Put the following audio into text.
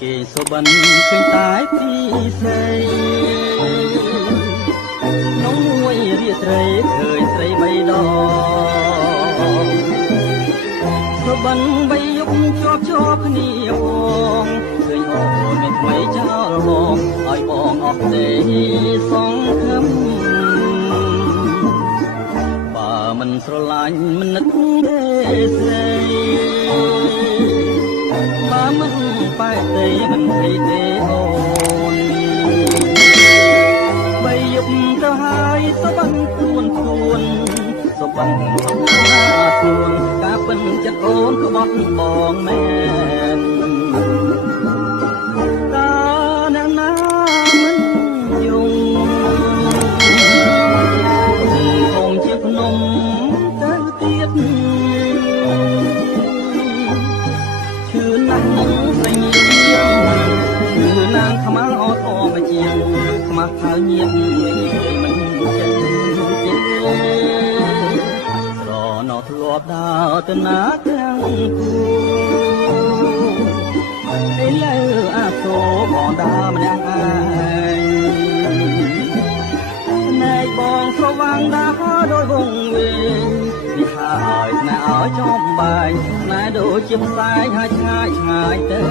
គេសុបិនឃើញតែពីស្រីនំមួយរាត្រីឃើញស្រីបីដងសុបិនបីយប់ជាប់គ្នាបងឃើញអូនមានថ្មីចោលមកឲ្យបងអស់ទេសងខឹមបើមិនស្រឡាញ់មិននឹកទេស្រីបើមិនបែកទេមិនភ័យទេអូនបីយប់ទៅហើយសុបិនខ្លួនសុបិនខ្លួនការពិនចិត្តអូនក្បត់បងមែនតើអ្នកណាមិនយំគង់ជាភ្នំទៅទៀតឈឺណាស់នឹងស្រីញៀមឈឺណាស់ខ្មៅអត់អមជាងខ្មាស់ហើយញៀមមិនចេះទេស្រណោធ្លាប់ដើរទៅណាទាំងគូឥឡូវអាសូរបងដើរម្នាក់ឯងណែបងស្រវាំងដើរដោយវងវែងនេះហើយណែឲ្យចំបែងណែដូចជាផ្សែងហើយឆ្ងាយទៅ